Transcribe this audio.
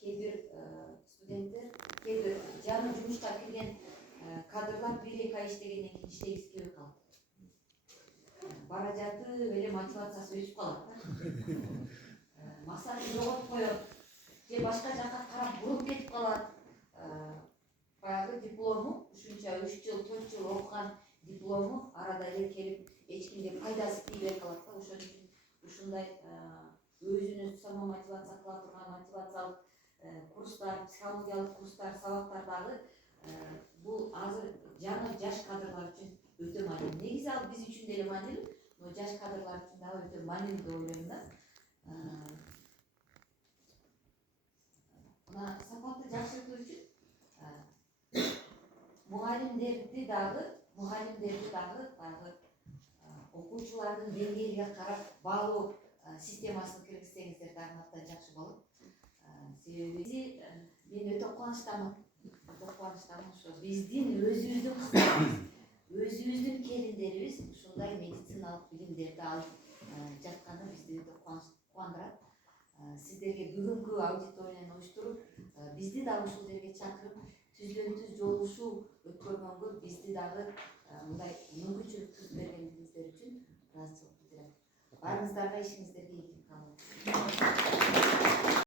Key bir studentler, key bir canlı жұмысқа келген кадрлар 1-2 ай иштегенден кийин иштегиси келбей калат. Бара жатып эле мотивациясы өсүп калат. Максатын жоготуп коет. Же башка жакка карап буруп кетип калат. Баягы диплому ушунча 3 жыл, 4 жыл окуган диплому арада эле келип эч кимге пайдасы тийбей калат да. Ошон үчүн ушундай өзүнүн самомотивация кыла турган мотивациялык курстар, психологиялык курстар, сабактар дагы бул азыр жаңы жаш кадрлар үчүн өтө маанилүү. Негизи ал биз үчүн деле маанилүү, но жаш кадрлар үчүн дагы өтө маанилүү деп ойлойм да. Мына сапатты жакшыртуу үчүн мугалимдерди дагы баягы окуучулардын деңгээлиге карап баалоо системасын киргизсеңиздер дагы абдан жакшы болот. Себеби мен өтө кубанычтамын. Ошо биздин өзүбүздүн кыздарыбыз, өзүбүздүн келиндерибиз ушундай медициналык билимдерди алып жатканы бизди өтө кубандырат. Сиздерге бүгүнкү аудиторияны уюштуруп, бизди дагы ушул жерге чакырып, түздөн-түз жолугушуу өткөргөнгө бизди дагы мындай мүмкүнчүлүк түзүп бергениңиздер үчүн ыраазычылык билдирем. Барыңыздарга ишиңиздерге ийгилик каалайм.